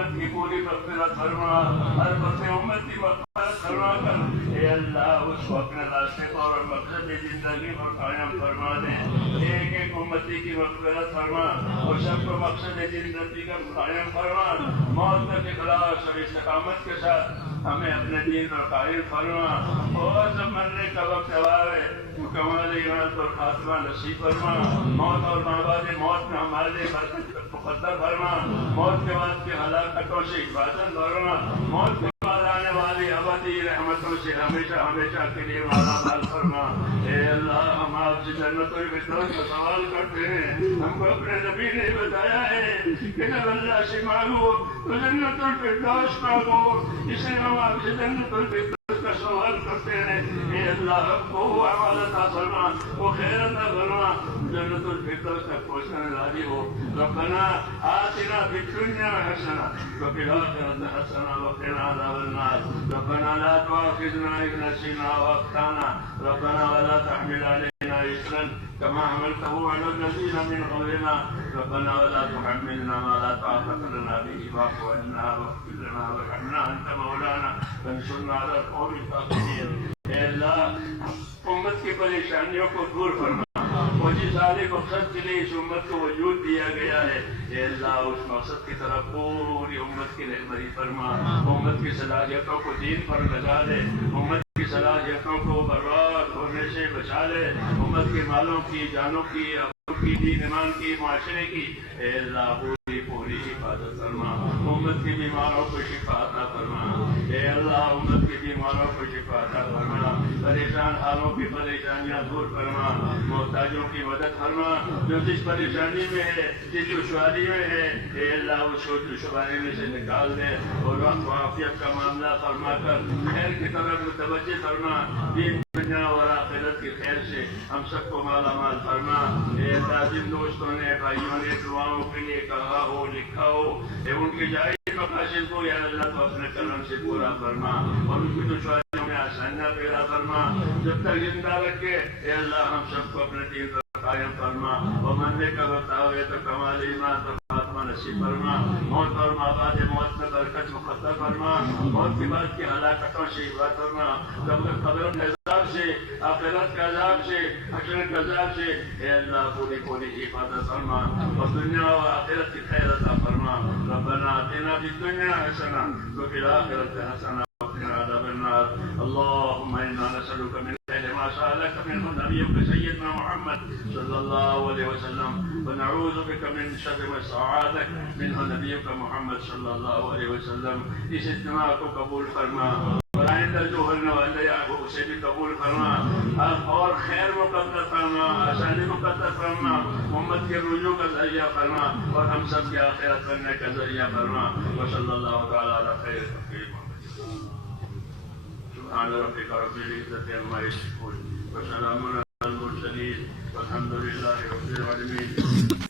امت کی پوری مغفرت فرما، ہر بس امت کی مغفرت فرما کر اے اللہ اس کو اپنے راستے پر اور مقصد زندگی پر قائم فرما دے۔ ایک ایک امتی کی مغفرت فرما اور سب کو مقصد زندگی کا قائم فرما، موت تک اخلاص اور استقامت کے ساتھ ہمیں اپنے دین پر قائم فرما، اور جب مرنے کا وقت آئے تو کمال ایمان اور خاتمہ نصیب فرما، موت اور بعد موت میں ہمارے لیے برکت مقدر فرما، موت کے بعد کی ہلاکتوں سے حفاظت فرما، موت کے بعد آنے والی ابدی رحمتوں سے ہمیشہ ہمیشہ کے لیے مالا مال فرما۔ اے اللہ ہم آپ سے جنت الفردوس کا سوال کرتے ہیں، ہم کو اپنے نبی نے بتایا ہے کہ جب اللہ سے مانگو تو جنت الفردوس مانگو، اس لیے ہم آپ سے جنت الفردوس کا سوال کرتے ہیں۔ اے اللہ ہم کو وہ اعمال عطا فرما، وہ خیر عطا فرما، جنت الفردوس تک پہنچنے راضی ہو۔ ربنا آتنا فی الدنیا حسنہ وفی الآخرۃ حسنہ وقنا عذاب النار، ربنا لا تؤاخذنا إن نسينا وأخطأنا، ربنا ولا تحمل علينا إصرا كما حملته على الذين من قبلنا، ربنا ولا تحملنا ما لا طاقة لنا به، واعف عنا واغفر لنا وارحمنا أنت مولانا فانصرنا على القوم الكافرين۔ اے اللہ امت کی پریشانیوں کو دور فرما، اور جس عالی مقصد کے لیے اس امت کو وجود دیا گیا ہے، اے اللہ اس مقصد کی طرف پوری امت کی رہبری فرما، امت کی صلاحیتوں کو دین پر لگا دے، امت کی صلاحیتوں کو برباد ہونے سے بچا لے، امت کے مالوں کی، جانوں کی، عقل کی، دین ایمان کی، معاشرے کی اے اللہ پوری حفاظت فرما، امت کی بیماروں کو شفا عطا فرما، اے اللہ امت کی بیماروں کو شفا عطا فرما، پریشان حالوں کی پریشانیاں دور فرما، محتاجوں کی مدد فرما، جو جس پریشانی میں ہے، جس دشواری میں ہے، اے اللہ اس کو دشواری میں سے نکال دے، اور وقت و عافیت کا معاملہ فرما کر خیر کی طرف متوجہ فرما، دین دنیا اور آخرت کی خیر سے ہم سب کو مالا مال فرما۔ اے اللہ جن دوستوں نے، بھائیوں نے دعاؤں کے لیے کہا ہو، لکھا ہو، اے ان کی جائز مقاصد کو یا اللہ تو اپنے کرم سے پورا فرما، اور ان کی دشواریوں میں آسانیاں پیدا فرما، جب تک زندہ رکھے اے اللہ ہم سب کو اپنے دین پر قائم فرما، اور مرنے کا وقت آئے تو کمال ایمان تو خاتمہ نصیب فرما، موت اور بعد موت میں برکت مقدر فرما، موت کے بعد کی ہلاکتوں سے حفاظت فرما، جب تک قبر کے عذاب سے، آخرت کے عذاب سے، حشر کے عذاب سے اے اللہ پوری حفاظت فرما، اور دنیا و آخرت کی خیر عطا فرما۔ ربنا آتنا فی الدنیا حسنہ وفی الآخرۃ حسنہ وقنا عذاب النار۔ اللهم انا نسألك من خير ما سألك منه نبيك سيدنا محمد صلى الله عليه وسلم، ونعوذ بك من شر ما استعاذك منه نبيك محمد صلى الله عليه وسلم۔ اس اجتماع کو قبول فرما، اور آئندہ جو ہونے والے اسے بھی قبول فرما، اور خیر مقدر فرما، آسانی مقدر فرما، امت کے رجوع کا ذریعہ فرما، اور ہم سب کے آخرت کرنے کا ذریعہ فرما۔ وصلی اللہ تعالیٰ علی خیر خلقہ سبحان ربک رب العزة عما یصفون وسلام علی المرسلین والحمد للہ رب العالمین۔